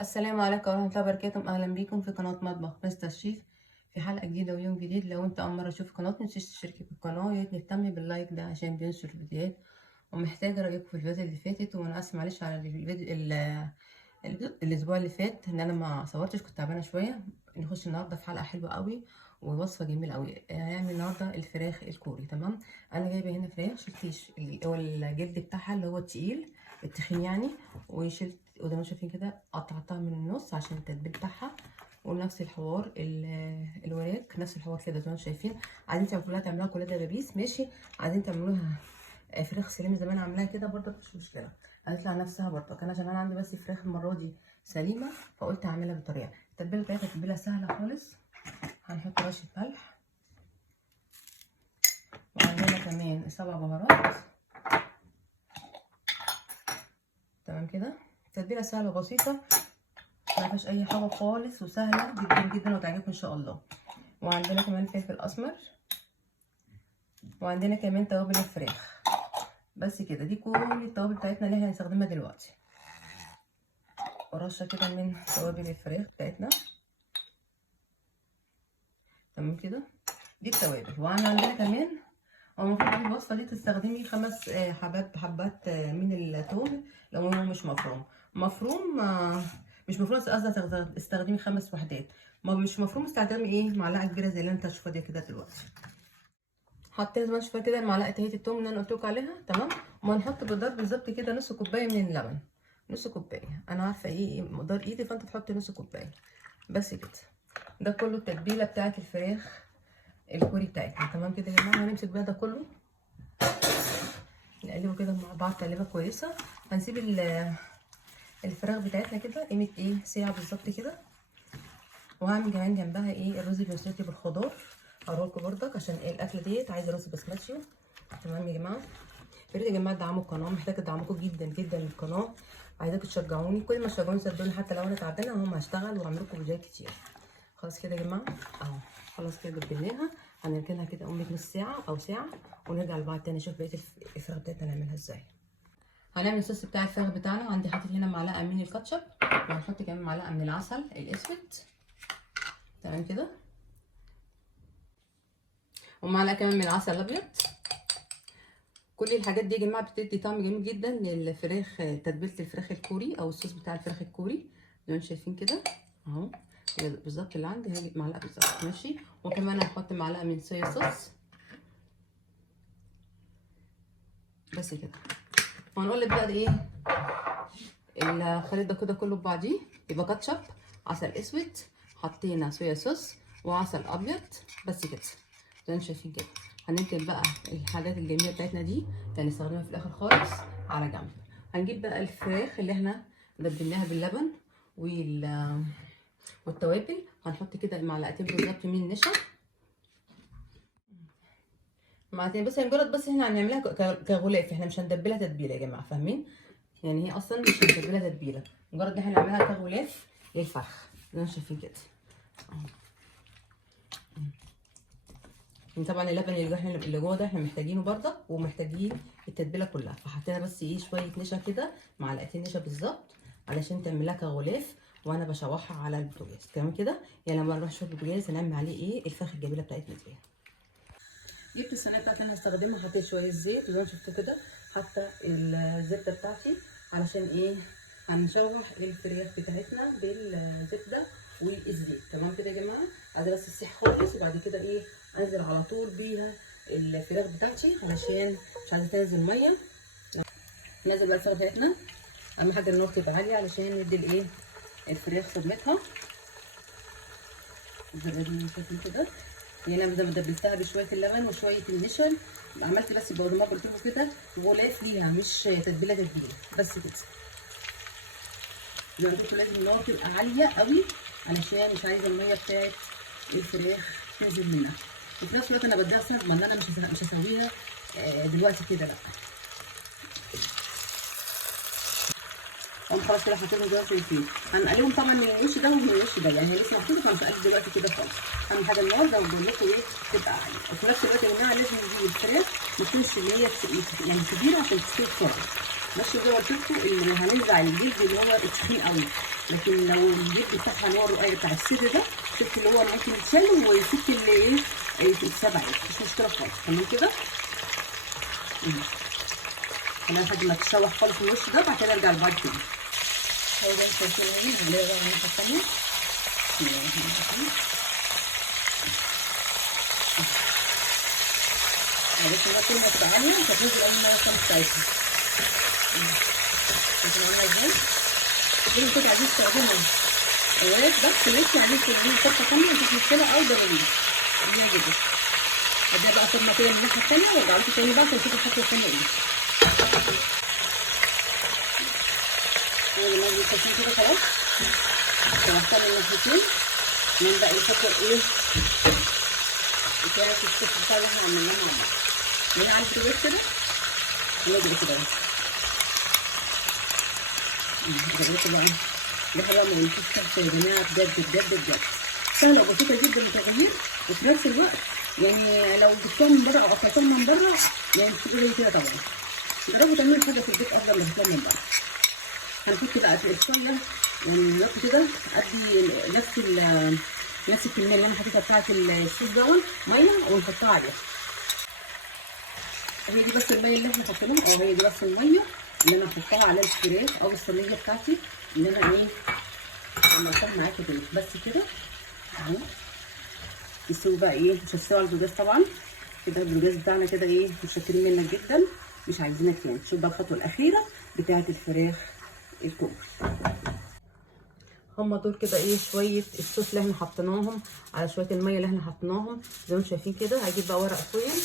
السلام عليكم ورحمة الله وبركاته. أهلا بيكم في قناة مطبخ مستر شيف في حلقة جديدة ويوم جديد. لو أنت أول مرة تشوف قناة متنسيش تشتركي في القناة، وياريت نهتم باللايك ده عشان بينشر الفيديوهات. ومحتاجة رأيكم في الفيديوهات اللي فاتت، وأنا آسفة معلش على الأسبوع اللي فات إن أنا ما صورتش، كنت تعبانة شوية. نخش النهاردة في حلقة حلوة قوي ووصفة جميلة قوي. هنعمل النهاردة الفراخ الكوري. تمام، أنا جايبة هنا فراخ شلتيش اللي هو الجلد بتاعها اللي هو التقيل التخين يعني، وشلت وزي ما شايفين كده قطعتها من النص عشان التتبيل بتاعها. ونفس الحوار الوراك نفس الحوار كده زي ما انتم شايفين. عايزين تعملوها كلها دبابيس ماشي، عايزين تعملوها فراخ سليمه زي ما انا عاملاها كده برضه مش مشكله، هتطلع نفسها برضه. كان عشان انا عندي بس فراخ المره دي سليمه فقلت اعملها بالطريقه. التتبيله بتاعتها تتبيله سهله خالص. هنحط رشه ملح، وعندنا كمان 7 بهارات. تمام كده، تتبيله سهله وبسيطه ما فيهاش اي حاجه خالص، وسهله جدا جدا وتعجبكم ان شاء الله. وعندنا كمان فلفل اسمر، وعندنا كمان توابل الفراخ. بس كده، دي كل التوابل بتاعتنا اللي احنا هنستخدمها دلوقتي. ورشه كده من توابل الفراخ بتاعتنا. تمام كده، دي التوابل. وعندنا كمان المفروض في الوصفه دي تستخدمي 5 حبات من الثوم لو هو مش مفروم. مش مفروم قصدي استخدمي 5 وحدات. ما مش مفروم استخدمي معلقه كبيره زي اللي انت هتشوفها دي كده دلوقتي. حطينا زي ما شايفه كده معلقه الثوم اللي انا قلت لكم عليها. تمام، وهنحط بالظبط كده نص كوبايه من اللبن. نص كوبايه، انا عارفه مقدار ايدي، فانت تحطي نص كوبايه بس كده. ده كله التتبيله بتاعه الفراخ الكوري بتاعتنا. تمام كده يا جماعه، هنمسك بقى ده كله نقلبه كده مع بعض تقليبه كويسه. هنسيب الفراخ بتاعتنا كده قيمه ساعه بالظبط كده. وهعمل كمان جنبها الرز البسمتي بالخضار، هوريكم برضك عشان الاكله ديت عايزه رز بسمتي. تمام يا جماعه، يا ريت يا جماعه تدعموا القناه، محتاجه تدعمكم جدا جدا للقناه. عايزاكم تشجعوني، كل ما تشجعوني صدقوني حتى لو انا تعبانه هم هشتغل واعمل لكم فيديوهات كتير. خلاص كده يا جماعه اهو، خلاص كده بدلناها. هنركنها كده قمه نص ساعه او ساعه، ونرجع لبعض تاني نشوف بقيه الفراخ بتاعتنا نعملها ازاي. هنعمل الصوص بتاع الفراخ بتاعنا. عندي حاطط هنا معلقه من الكاتشب، وهنحط كمان معلقه من العسل الاسود. تمام كده، ومعلقه كمان من العسل الابيض. كل الحاجات دي يا جماعه بتدي طعم جميل جدا للفراخ، تتبيله الفراخ الكوري او الصوص بتاع الفراخ الكوري زي ما انتم شايفين كده اهو. بالظبط اللي عندي هجيب معلقه بالظبط ماشي. وكمان هحط معلقه من صويا صوص بس كده. وهنقول لك بقى الخليط ده كده كله ببعضيه. يبقى كاتشب، عسل اسود، حطينا صويا صوص وعسل ابيض بس كده زي ما انتم شايفين كده. هننزل بقى الحاجات الجميله بتاعتنا دي اللي هنستخدمها في الاخر خالص على جنب. هنجيب بقى الفراخ اللي احنا دبلناها باللبن والتوابل. هنحط كده معلقتين بالظبط من النشا، معلقتين بس مجرد، بس احنا هنعملها كغلاف، احنا مش هندبلها تتبيله يا جماعه، فاهمين؟ يعني هي اصلا مش هندبلها تتبيله، مجرد ان احنا نعملها كغلاف للفرخ زي ما انتم شايفين كده. طبعا اللبن اللي جوه ده احنا محتاجينه برضه، ومحتاجين التتبيله كلها. فحطينا بس شويه نشا كده، معلقتين نشا بالظبط علشان تعملها كغلاف. وانا بشوحها على البوتاجاز. تمام كده، يعني لما نروح نشوف البوتاجاز هنعمل عليه الفراخ الجميله بتاعتنا دي. جبت الصينيه بتاعتي اللي هستخدمها، حطيت شويه زيت زي ما شفتوا كده، حاطه الزبده بتاعتي علشان هنشوح الفراخ بتاعتنا بالزبده والزيت. تمام كده يا جماعه، عايزه بس تسيح خالص، وبعد كده انزل على طول بيها الفراخ بتاعتي علشان مش عايزه تنزل ميه. ننزل بقى الفراخ بتاعتنا، اهم حاجه النار تبقى عاليه علشان ندي الفراخ صدمتها. الزبادي شايفين كده، يعني انا دبلتها بشويه اللبن وشويه النشا. عملت بس بعد ما قلت لكم كده غلاف ليها، مش تتبيله بس كده. زي ما قلت لكم لازم النار تبقى عاليه قوي علشان مش عايزه الميه بتاعت الفراخ تنزل منها. وفي نفس الوقت انا بديها صدمه ان انا مش هسويها دلوقتي كده، لا. خلاص كده حطيتهم زي ما شايفين. هنقلبهم طبعا من الوش ده ومن الوش ده، يعني لسه محطوطه فمش هنقلب دلوقتي كده خالص. اهم حاجه النار زي ما بقول لكم تبقى عاليه. وفي نفس الوقت يا جماعه لازم نجيب الفراخ ما تكونش اللي هي يعني كبيره عشان تستوي بسرعه. ماشي، زي ما قلت لكم اللي هننزع الجلد اللي هو التخين قوي لكن لو الزيت بتاعها اللي هو الرقاق بتاع الصدر ده، الست اللي هو ممكن يتشال والست اللي ايه يتساب عادي، مش مشكله خالص. تمام كده. انا لحد ما تتشوح خالص الوش ده، بعد كده ارجع لبعض تاني. هو ده الفلفل اهي، هنلاقي بقى الناحيه التانيه. بس هي كل ما تبقى عاليه هتنزل اول مره الخمس بتاعتها. شايفين عامله ازاي؟ دي كده عايزين تستخدموا اوقات بس لسه عايزين تستخدموا فرصه ثانيه مفيش مشكله، او ضروري اللي يعجبك. هديها بقى صدمه كده من الناحيه الثانيه وارجع لكم تاني بقى عشان تشوفوا الخطوه الثانيه ايه. اول ما يجي التسويه كده خلاص شوحتها من الناحيتين. نبدا نفكر ايه بتاعت الصوص بتاع اللي احنا عملناه مع بعض. هنا على البوتاجاز كده ونجري كده اهو. جربتوا بقى دي حاجه ما بنشوفش يا جماعه، بجد بجد بجد سهله وبسيطه جدا للتغيير، وفي نفس الوقت يعني لو جبتوها من بره او اكلتوها من بره يعني مش هتبقى زي كده طبعا. جربوا تعملوا حاجه في البيت افضل من هتلاقيها من بره. هنحط بقى في الشويه يعني نحط كده قد نفس الكميه اللي انا حطيتها بتاعه الصوص دون ميه ونحطها عليها. هي دي بس الميه اللي احنا حطيناها، او هي دي بس الميه اللي انا هحطها على الفراخ او الصينيه بتاعتي اللي انا ايه عملتها معاكم دول. بس كده اهو. يستوي بقى ايه، مش هتستوي على البوتاجاز طبعا كده. البوتاجاز بتاعنا كده ايه متشكرين منك جدا، مش عايزينك تاني. شوف بقى الخطوه الاخيره بتاعه الفراخ الكوب. هما دول كده ايه شويه الصوص اللي احنا حطيناهم على شويه الميه اللي احنا حطيناهم زي ما انتم شايفين كده. هجيب بقى ورق فويل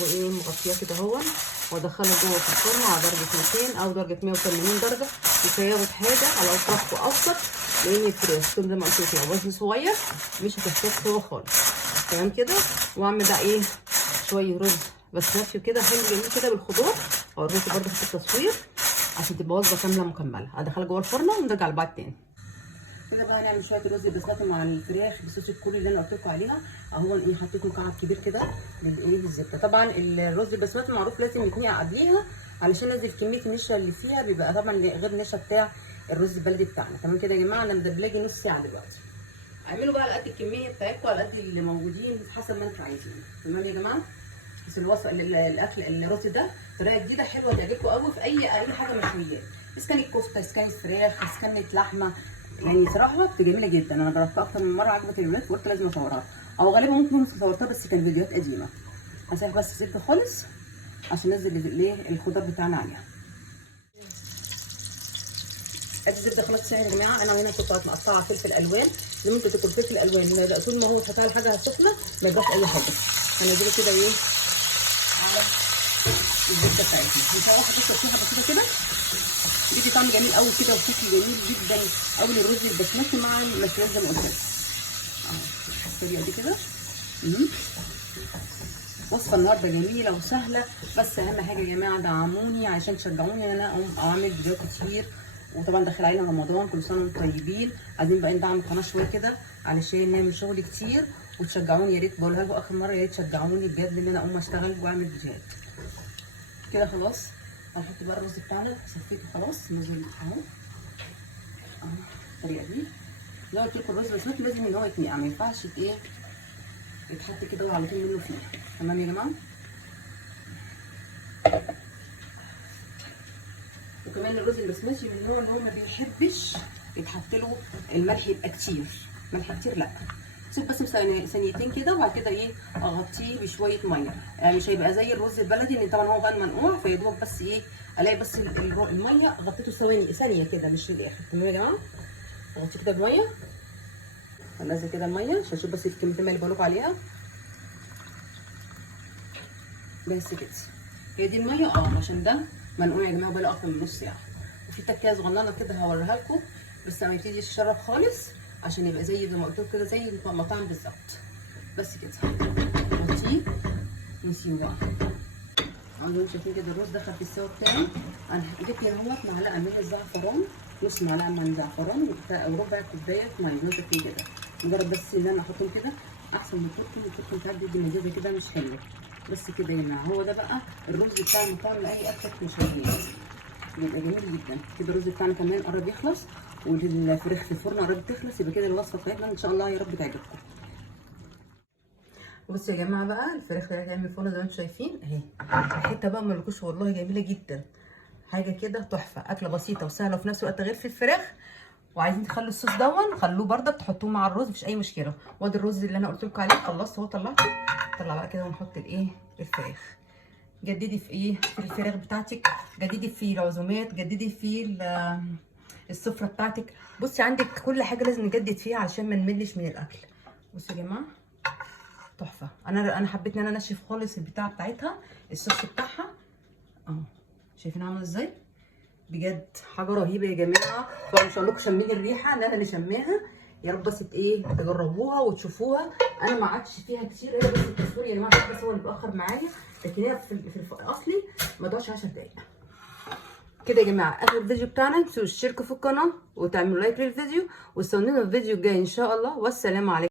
وايه مغطياه كده اهو، وادخله جوه في الفرن على درجه 200 او درجه 180 درجه. مش هياخد حاجه على اطراف واوسط، لان الفراخ زي ما قلت لكم وزن صغير مش هتحتاج سوا خالص. تمام كده. واعمل بقى ايه شويه رز بسمتي كده حلو جميل كده بالخضار، اوريكم برده في التصوير عشان تبقى وجبه كامله مكمله. هدخلها جوه الفرن ونرجع لبعض تاني. كده بقى هنعمل شويه الرز البسمتي مع الفراخ بصوص الكوري اللي انا قلت لكم عليها اهو. ايه حطيت مكعب كبير كده بالايه بالزبده. طبعا الرز البسمتي معروف لازم يتنقع قبليها علشان ننزل كميه النشا اللي فيها، بيبقى طبعا غير النشا بتاع الرز البلدي بتاعنا. تمام كده يا جماعه. انا مدبلاجي نص ساعه دلوقتي. اعملوا بقى على قد الكميه بتاعتكم، على قد اللي موجودين حسب ما انتوا عايزين. تمام يا جماعه. بس الوصفه الاكل الرز ده طريقه جديده حلوه تعجبكم قوي في اي حاجه مشويات، اذا كانت كفته اذا كانت فراخ اذا كانت لحمه. يعني صراحه بتبقى جميله جدا. انا جربتها اكتر من مره عجبت الولاد فقلت لازم اصورها، او غالبا ممكن صورتها بس كان فيديوهات قديمه. هسيح بس زبده خالص عشان ننزل الايه الخضار بتاعنا عليها. ادي الزبده خلاص يا جماعه. انا هنا كنت مقطعه فلفل الوان زي ما انتوا تاكلوا فلفل الوان طول ما هو شغال حاجه سخنه ما يبقاش اي حاجه. هنزله كده ايه على الزبده بتاعتنا. هنشوحها بس تشويحه بسيطه كده، بيدي طعم جميل قوي كده وشكل جميل جدا قوي للرز البسمتي مع المشويات زي ما قلت لكم. بالطريقه دي كده. وصفه النهارده جميله وسهله، بس اهم حاجه يا جماعه دعموني عشان تشجعوني ان انا اقوم اعمل فيديوهات كتير. وطبعا داخل علينا رمضان، كل سنه وانتم طيبين. عايزين بقى ندعم القناه شويه كده علشان نعمل شغل كتير وتشجعوني. يا ريت بقولها لكم اخر مره، يا ريت تشجعوني بجد ان انا اقوم اشتغل واعمل فيديوهات كده. خلاص هنحط بقى الرز بتاعنا. صفيته خلاص نزل اهو بالطريقه دي. زي ما قلت لكم الرز البسمتي لازم ان هو يتنقع، ما ينفعش ايه يتحط كده وعلى طول منه فيه. تمام يا جماعه. وكمان الرز البسمتي من النوع اللي هو ما بيحبش يتحط له الملح يبقى كتير، ملح كتير لا. سيب بس ثانيتين كده وبعد كده ايه اغطيه بشويه ميه. يعني مش هيبقى زي الرز البلدي لان طبعا هو غير منقوع، فيا دوب بس ايه الاقي بس الميه غطيته ثانيه كده مش للاخر. تمام يا جماعه. اغطيه كده بميه. هنزل كده الميه عشان اشوف بس الكميه اللي بقول لكم عليها. بس كده هي دي الميه عشان ده منقوع يا جماعه بقاله اكتر من نص ساعه. وفي تكايه صغننه كده هوريها لكم بس لما يبتدي يتشرب خالص عشان يبقى زي ما قلت لكم كده زي المطاعم بالظبط. بس كده نغطيه ونسيبه بقى. انتوا شايفين كده الرز دخل في السوا بتاعي. انا جبت هنا اهوت معلقه من الزعفران، نص معلقه من الزعفران وربع كوبايه ميه زي كده. مجرد بس ان انا احطهم كده احسن من التركي ساعات بيدي مزازه كده مش حلوه. بس كده يا جماعه هو ده بقى الرز بتاع المطاعم لاي اكله مشويات، بيبقى جميل جدا كده. الرز بتاعنا كمان قرب يخلص والفراخ في الفرن قربت تخلص. يبقى كده الوصفه بتاعتنا ان شاء الله يا رب تعجبكم. بصوا يا جماعه بقى الفراخ اللي هتعمل الفرن زي ما انتم شايفين اهي. الحته بقى ملكوش والله جميله جدا، حاجه كده تحفه، اكله بسيطه وسهله وفي نفس الوقت غير في الفراخ. وعايزين تخلوا الصوص خلوه برده تحطوه مع الرز مفيش اي مشكله. وادي الرز اللي انا قلت لكم عليه خلصت اهو طلعته. طلع بقى كده ونحط الايه الفراخ. جددي في ايه في الفراخ بتاعتك، جددي في العزومات، جددي في السفره بتاعتك. بصي عندك كل حاجه لازم نجدد فيها علشان ما نملش من الاكل. بصوا يا جماعه تحفه. انا حبيت ان انا انشف خالص البتاع بتاعتها، الصوص بتاعها اهو. شايفين عامله ازاي؟ بجد حاجه رهيبه يا جماعه. طبعا مش هقول لكم شمين الريحه، انا اللي شماها. يا رب بس تجربوها وتشوفوها. انا ما عادش فيها كتير، هي بس التصوير يا جماعه بس هو اللي بيأخر معايا، لكن هي في الاصلي ما تقعدش 10 دقايق كده. يا جماعه اخر الفيديو بتاعنا، متنسوش تشتركوا في القناه وتعملوا لايك للفيديو، واستنونا في الفيديو الجاي ان شاء الله. والسلام عليكم.